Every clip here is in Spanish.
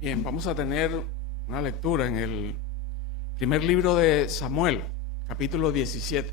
Bien, vamos a tener una lectura en el primer libro de Samuel, capítulo 17.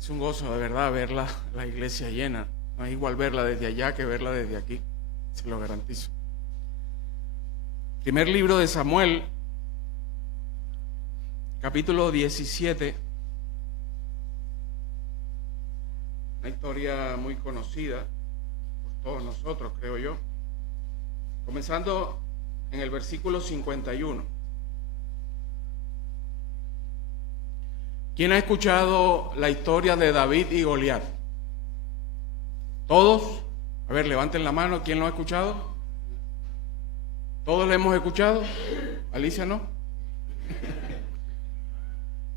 Es un gozo de verdad ver la iglesia llena. No es igual verla desde allá que verla desde aquí, se lo garantizo. Primer libro de Samuel, capítulo 17. Una historia muy conocida por todos nosotros, creo yo. Comenzando en el versículo 51. ¿Quién ha escuchado la historia de David y Goliat? ¿Todos? A ver, levanten la mano. ¿Quién lo ha escuchado? ¿Todos lo hemos escuchado? Alicia, ¿no?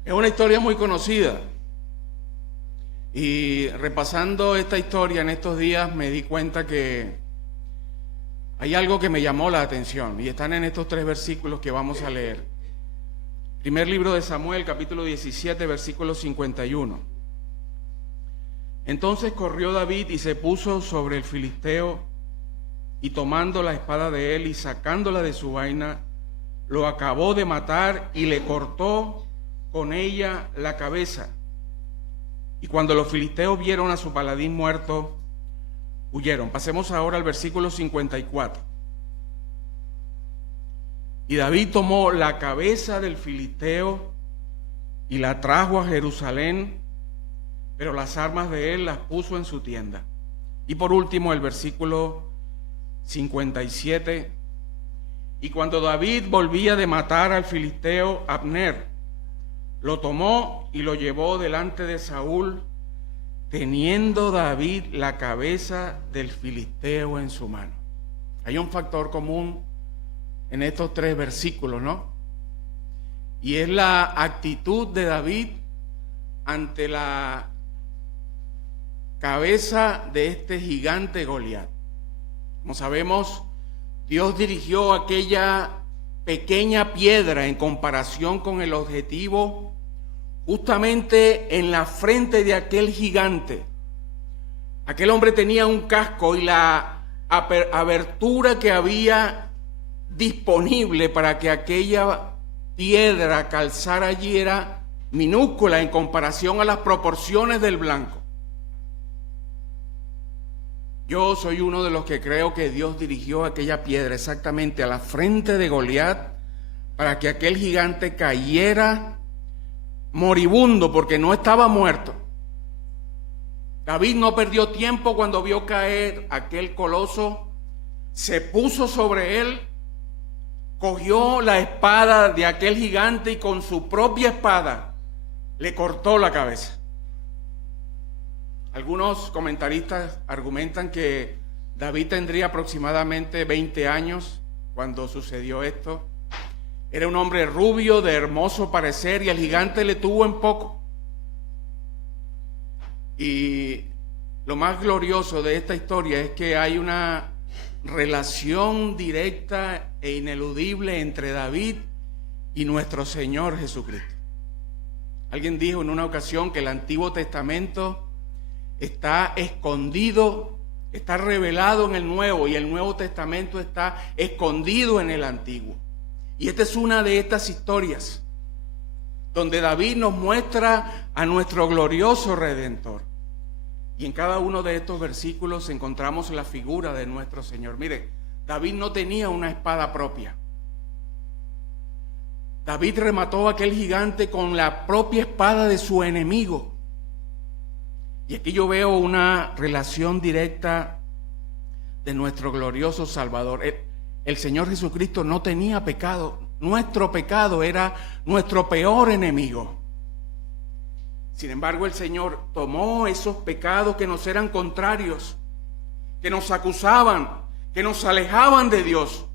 Es una historia muy conocida. Y repasando esta historia en estos días me di cuenta que hay algo que me llamó la atención y están en estos 3 versículos que vamos a leer. Primer libro de Samuel, capítulo 17, versículo 51. Entonces corrió David y se puso sobre el filisteo, y tomando la espada de él y sacándola de su vaina, lo acabó de matar y le cortó con ella la cabeza. Y cuando los filisteos vieron a su paladín muerto, huyeron. Pasemos ahora al versículo 54. Y David tomó la cabeza del filisteo y la trajo a Jerusalén, pero las armas de él las puso en su tienda. Y por último el versículo 57. Y cuando David volvía de matar al filisteo, Abner lo tomó y lo llevó delante de Saúl, teniendo David la cabeza del filisteo en su mano. Hay un factor común en estos 3 versículos, ¿no? Y es la actitud de David ante la cabeza de este gigante Goliat. Como sabemos, Dios dirigió aquella pequeña piedra en comparación con el objetivo justamente en la frente de aquel gigante. Aquel hombre tenía un casco y la abertura que había disponible para que aquella piedra calzara allí era minúscula en comparación a las proporciones del blanco. Yo soy uno de los que creo que Dios dirigió aquella piedra exactamente a la frente de Goliat para que aquel gigante cayera moribundo, porque no estaba muerto. David no perdió tiempo cuando vio caer aquel coloso, se puso sobre él, cogió la espada de aquel gigante y con su propia espada le cortó la cabeza. Algunos comentaristas argumentan que David tendría aproximadamente 20 años cuando sucedió esto. Era un hombre rubio, de hermoso parecer, y el gigante le tuvo en poco. Y lo más glorioso de esta historia es que hay una relación directa e ineludible entre David y nuestro Señor Jesucristo. Alguien dijo en una ocasión que el Antiguo Testamento está escondido, está revelado en el Nuevo, y el Nuevo Testamento está escondido en el Antiguo. Y esta es una de estas historias donde David nos muestra a nuestro glorioso Redentor. Y en cada uno de estos versículos encontramos la figura de nuestro Señor. Mire, David no tenía una espada propia. David remató a aquel gigante con la propia espada de su enemigo. Y aquí yo veo una relación directa de nuestro glorioso Salvador. El Señor Jesucristo no tenía pecado. Nuestro pecado era nuestro peor enemigo. Sin embargo, el Señor tomó esos pecados que nos eran contrarios, que nos acusaban, que nos alejaban de Dios.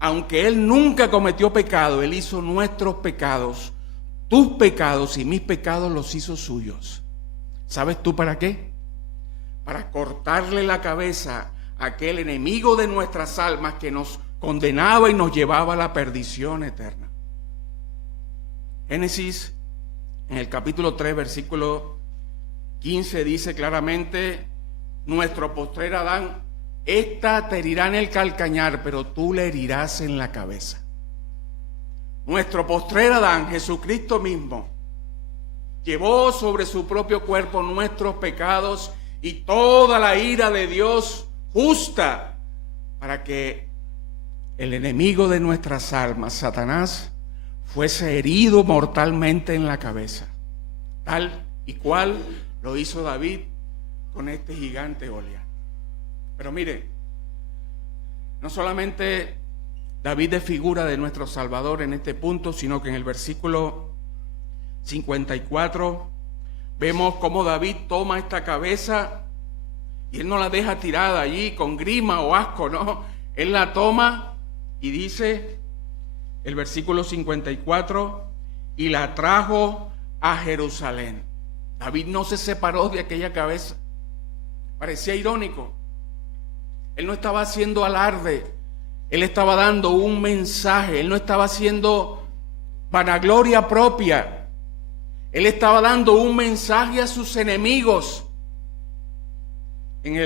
Aunque Él nunca cometió pecado, Él hizo nuestros pecados, tus pecados y mis pecados los hizo suyos. ¿Sabes tú para qué? Para cortarle la cabeza a aquel enemigo de nuestras almas que nos condenaba y nos llevaba a la perdición eterna. Génesis, en el capítulo 3, versículo 15, dice claramente: nuestro postrer Adán Esta te herirá en el calcañar, pero tú le herirás en la cabeza. Nuestro postrer Adán, Jesucristo mismo, llevó sobre su propio cuerpo nuestros pecados y toda la ira de Dios justa, para que el enemigo de nuestras almas, Satanás, fuese herido mortalmente en la cabeza, tal y cual lo hizo David con este gigante Goliat. Pero mire, no solamente David es figura de nuestro Salvador en este punto, sino que en el versículo 54 vemos cómo David toma esta cabeza y él no la deja tirada allí con grima o asco, no, él la toma y dice el versículo 54, y la trajo a Jerusalén. David no se separó de aquella cabeza. Parecía irónico. Él no estaba haciendo alarde, él estaba dando un mensaje, él no estaba haciendo vanagloria propia, él estaba dando un mensaje a sus enemigos. En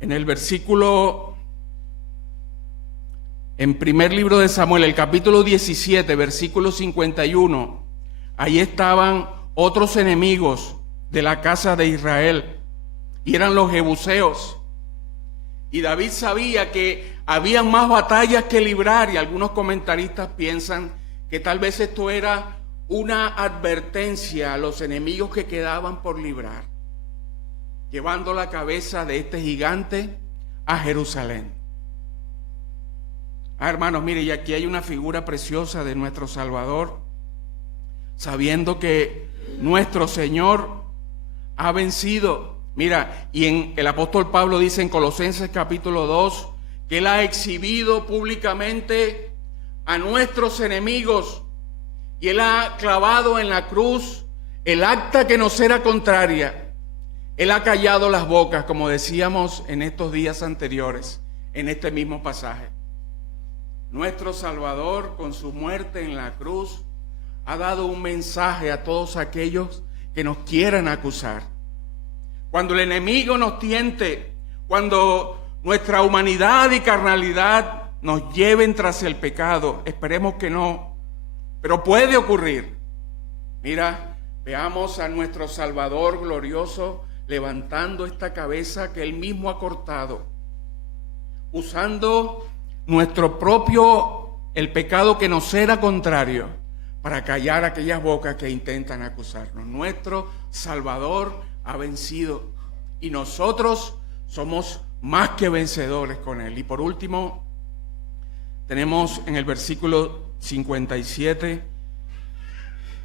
el versículo, en primer libro de Samuel, el capítulo 17, versículo 51, ahí estaban otros enemigos de la casa de Israel, y eran los jebuseos. Y David sabía que había más batallas que librar, y algunos comentaristas piensan que tal vez esto era una advertencia a los enemigos que quedaban por librar, llevando la cabeza de este gigante a Jerusalén. Hermanos, mire, y aquí hay una figura preciosa de nuestro Salvador, sabiendo que nuestro Señor ha vencido. Mira, y en el apóstol Pablo dice en Colosenses capítulo 2 que Él ha exhibido públicamente a nuestros enemigos y Él ha clavado en la cruz el acta que nos era contraria. Él ha callado las bocas, como decíamos en estos días anteriores, en este mismo pasaje. Nuestro Salvador, con su muerte en la cruz, ha dado un mensaje a todos aquellos que nos quieran acusar. Cuando el enemigo nos tiente, cuando nuestra humanidad y carnalidad nos lleven tras el pecado, esperemos que no, pero puede ocurrir. Mira, veamos a nuestro Salvador glorioso levantando esta cabeza que Él mismo ha cortado, usando el pecado que nos era contrario, para callar aquellas bocas que intentan acusarnos. Nuestro Salvador ha vencido y nosotros somos más que vencedores con Él. Y por último, tenemos en el versículo 57,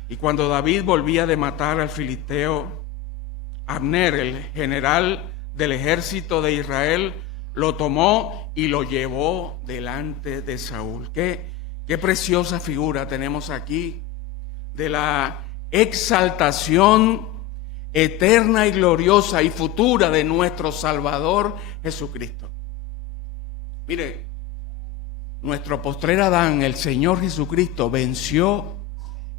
y cuando David volvía de matar al filisteo, Abner, el general del ejército de Israel, lo tomó y lo llevó delante de Saúl. Qué preciosa figura tenemos aquí de la exaltación eterna y gloriosa y futura de nuestro Salvador Jesucristo. Mire, nuestro postrer Adán, el Señor Jesucristo, venció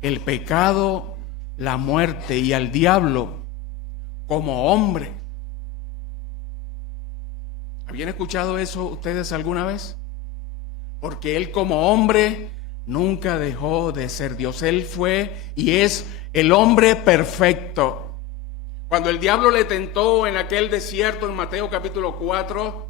el pecado, la muerte y al diablo como hombre. ¿Habían escuchado eso ustedes alguna vez? Porque Él como hombre nunca dejó de ser Dios. Él fue y es el hombre perfecto. Cuando el diablo le tentó en aquel desierto en Mateo capítulo 4,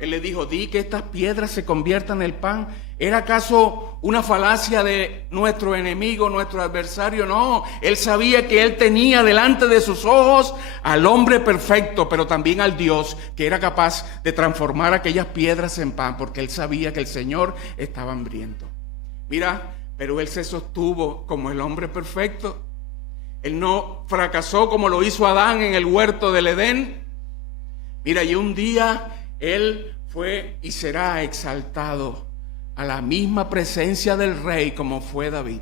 Él le dijo: di que estas piedras se conviertan en pan. ¿Era acaso una falacia de nuestro enemigo, nuestro adversario? No, Él sabía que Él tenía delante de sus ojos al hombre perfecto, pero también al Dios que era capaz de transformar aquellas piedras en pan, porque Él sabía que el Señor estaba hambriento. Mira, pero Él se sostuvo como el hombre perfecto. Él no fracasó como lo hizo Adán en el huerto del Edén. Mira, y un día Él fue y será exaltado a la misma presencia del rey como fue David.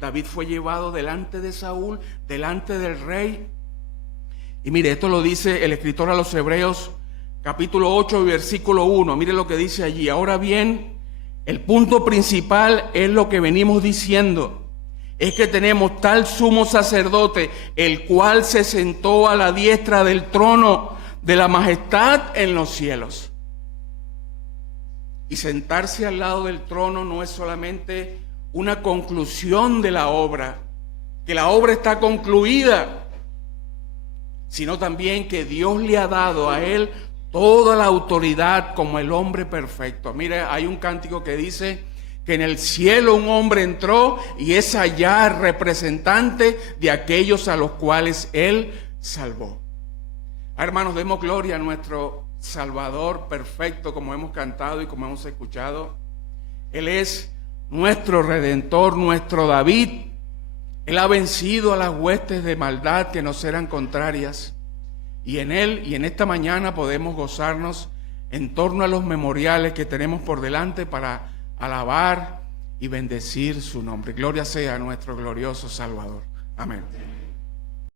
David fue llevado delante de Saúl, delante del rey. Y mire, esto lo dice el escritor a los Hebreos, capítulo 8, versículo 1. Mire lo que dice allí. Ahora bien, el punto principal es lo que venimos diciendo. Es que tenemos tal sumo sacerdote, el cual se sentó a la diestra del trono de la majestad en los cielos. Y sentarse al lado del trono no es solamente una conclusión de la obra, que la obra está concluida, sino también que Dios le ha dado a él toda la autoridad como el hombre perfecto. Mire, hay un cántico que dice que en el cielo un hombre entró y es allá representante de aquellos a los cuales él salvó. Hermanos, demos gloria a nuestro Salvador perfecto, como hemos cantado y como hemos escuchado. Él es nuestro Redentor, nuestro David. Él ha vencido a las huestes de maldad que nos eran contrarias. Y en Él y en esta mañana podemos gozarnos en torno a los memoriales que tenemos por delante para alabar y bendecir su nombre. Gloria sea a nuestro glorioso Salvador. Amén.